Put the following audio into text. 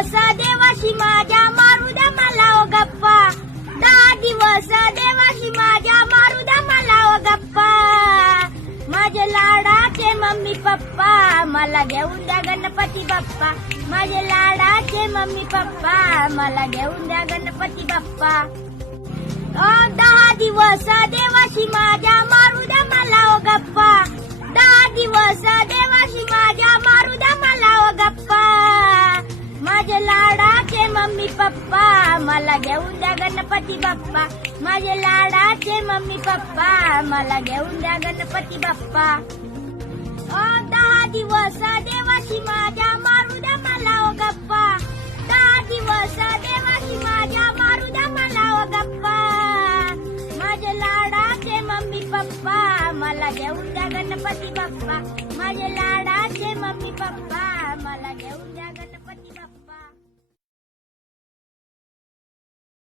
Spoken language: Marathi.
दिवस देवाशी माझ्या मारू द्या मला ओ गप्पा. 10 दिवस देवाशी माझ्या मारू द्या मला ओ गप्पा. माझे लाडाचे मम्मी पप्पा मला घेऊन द्या गणपती बाप्पा. माझे लाडाचे मम्मी पप्पा मला घेऊन द्या गणपती बाप्पा. 10 दिवस देवाशी माझ्या मारू द्या मला ओ गप्पा. 10 दिवस देवाशी माझ्या मारू द्या मला ओ गप्पा. माझे लाडाचे मम्मी पप्पा मला घेऊन द्या गणपती बाप्पा. माझे लाडाचे मम्मी पप्पा मला घेऊन द्या गणपती बाप्पा. 10 दिवस देवाशी माझ्या मारू द्या मला ओ गप्पा. 10 दिवस देवाशी माझ्या मारू द्या मला ओ गप्पा. माझे लाडाचे मम्मी पप्पा मला घेऊन द्या गणपती बाप्पा. माझे लाडाचे मम्मी पप्पा मला घेऊन द्या गणपती बाप्पा.